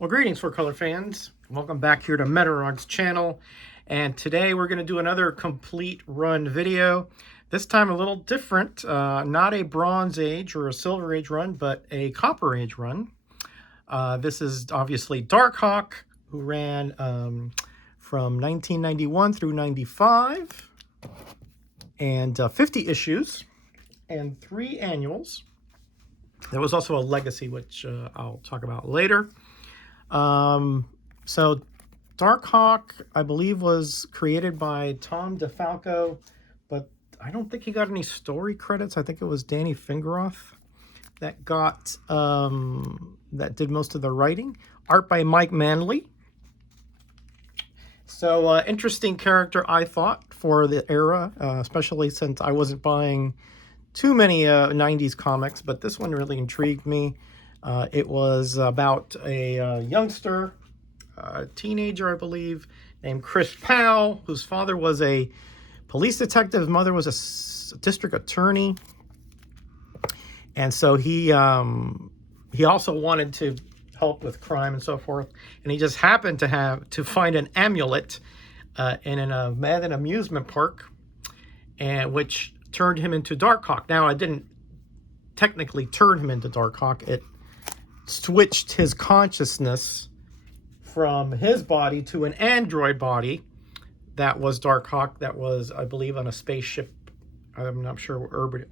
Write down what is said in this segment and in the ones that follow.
Well, greetings, Four Color fans. Welcome back here to Metarog's channel. And today we're going to do another complete run video. This time a little different. Not a Bronze Age or a Silver Age run, but a Copper Age run. This is obviously Darkhawk, who ran from 1991 through 95. And 50 issues and 3 annuals. There was also a legacy, which I'll talk about later. So Darkhawk, I believe, was created by Tom DeFalco, but I don't think he got any story credits. I think it was Danny Fingeroth that got, that did most of the writing. Art by Mike Manley. So, interesting character, I thought, for the era, especially since I wasn't buying too many 90s comics, but this one really intrigued me. It was about a youngster, teenager, I believe, named Chris Powell, whose father was a police detective. His mother was a district attorney. And so he also wanted to help with crime and so forth. And he just happened to find an amulet in an amusement park, and which turned him into Darkhawk. Now, I didn't technically turn him into Darkhawk. It switched his consciousness from his body to an android body that was Darkhawk, that was, I believe, on a spaceship. I'm not sure,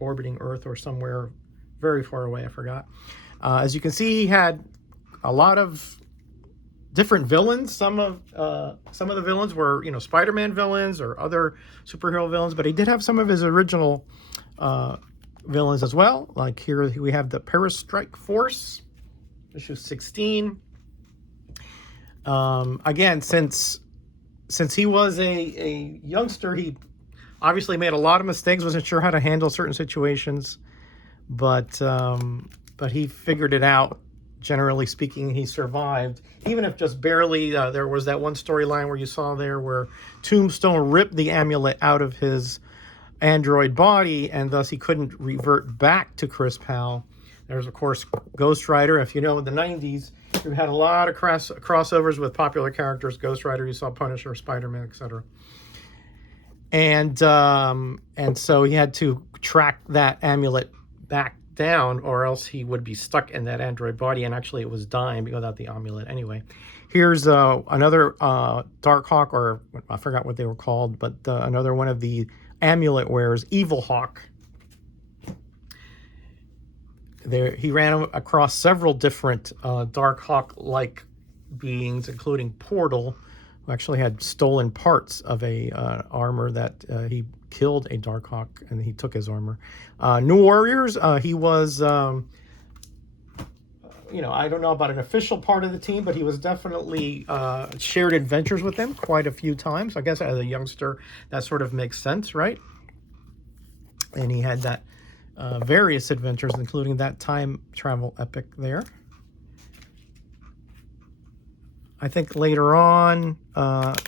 orbiting Earth or somewhere very far away, I forgot. As you can see, he had a lot of different villains. Some of the villains were, Spider-Man villains or other superhero villains, but he did have some of his original villains as well. Like here we have the Parastrike Force, issue 16. Again, since he was a youngster, he obviously made a lot of mistakes, wasn't sure how to handle certain situations, but he figured it out. Generally speaking, he survived, even if just barely. There was that one storyline where you saw there where Tombstone ripped the amulet out of his android body, and thus he couldn't revert back to Chris Powell. There's, of course, Ghost Rider. If you know, in the 90s, we had a lot of crossovers with popular characters. Ghost Rider, you saw Punisher, Spider-Man, etc. And so he had to track that amulet back down, or else he would be stuck in that android body, and actually it was dying without the amulet anyway. Here's another Darkhawk, or I forgot what they were called, but another one of the amulet wearers, Evil Hawk. There, he ran across several different Darkhawk-like beings, including Portal, who actually had stolen parts of a armor that he killed a Darkhawk, and he took his armor. New Warriors, he was, I don't know about an official part of the team, but he was definitely shared adventures with them quite a few times. I guess as a youngster, that sort of makes sense, right? And he had that various adventures, including that time travel epic there. I think later on,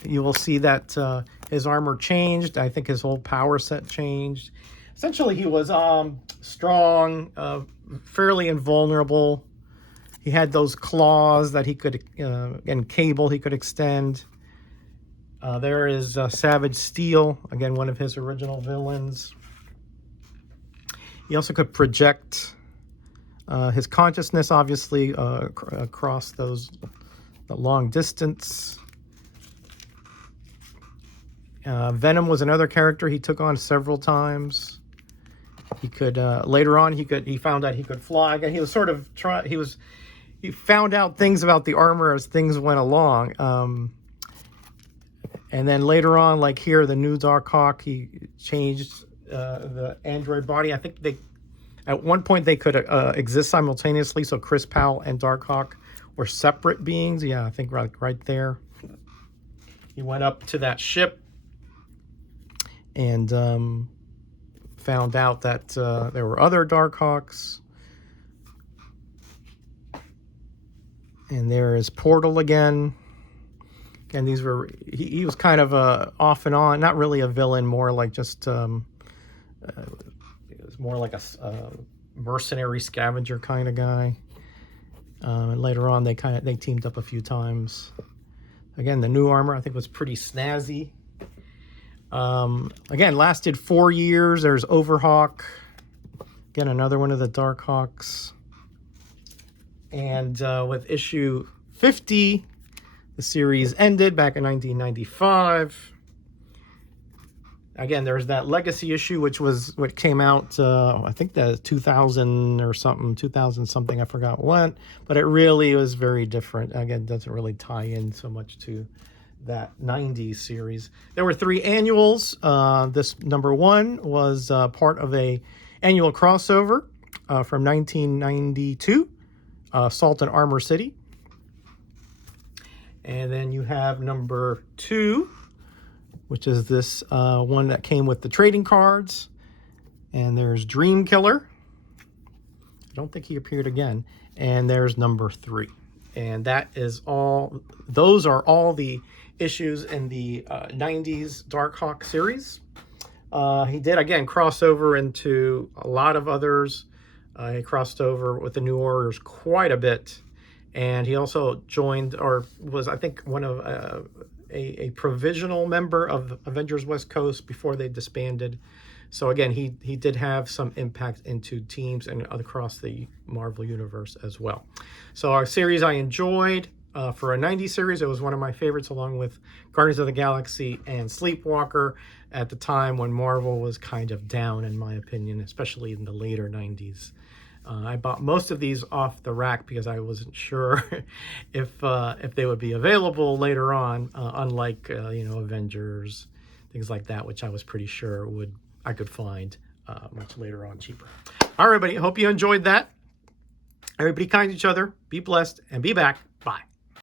you will see that his armor changed. I think his whole power set changed. Essentially, he was strong, fairly invulnerable. He had those claws that he could, and cable he could extend. There is Savage Steel, again, one of his original villains. He also could project his consciousness, obviously, across the long distance. Venom was another character he took on several times. He could later on he found out he could fly. Again, he was sort of he found out things about the armor as things went along. And then later on, like here, the new Darkhawk, he changed the android body. I think at one point they could exist simultaneously. So Chris Powell and Darkhawk were separate beings. Yeah, I think right there. He went up to that ship and found out that there were other Darkhawks. And there is Portal again. And these were, he was kind of off and on, not really a villain, more like just, it was more like a mercenary scavenger kind of guy. And later on, they teamed up a few times. Again, the new armor I think was pretty snazzy. Again, lasted 4 years. There's Overhawk. Again, another one of the Darkhawks. And with issue 50, the series ended back in 1995. Again, there's that legacy issue, which came out, I think the 2000 or something, 2000 something, I forgot when, but it really was very different. Again, doesn't really tie in so much to that 90s series. There were 3 annuals. This number 1 was part of a annual crossover from 1992, Salt and Armor City. And then you have number 2, which is this one that came with the trading cards. And there's Dream Killer. I don't think he appeared again. And there's number 3. And that is all, those are all the issues in the 90s Darkhawk series. He did, again, cross over into a lot of others. He crossed over with the New Warriors quite a bit. And he also joined, or was, I think, one of a provisional member of Avengers West Coast before they disbanded. So again, he did have some impact into teams and across the Marvel Universe as well. So our series I enjoyed. For a 90s series, it was one of my favorites, along with Guardians of the Galaxy and Sleepwalker at the time when Marvel was kind of down, in my opinion, especially in the later 90s. I bought most of these off the rack because I wasn't sure if they would be available later on, unlike you know, Avengers, things like that, which I was pretty sure I could find much later on cheaper. All right, everybody, hope you enjoyed that. Everybody kind to each other, be blessed, and be back. Bye.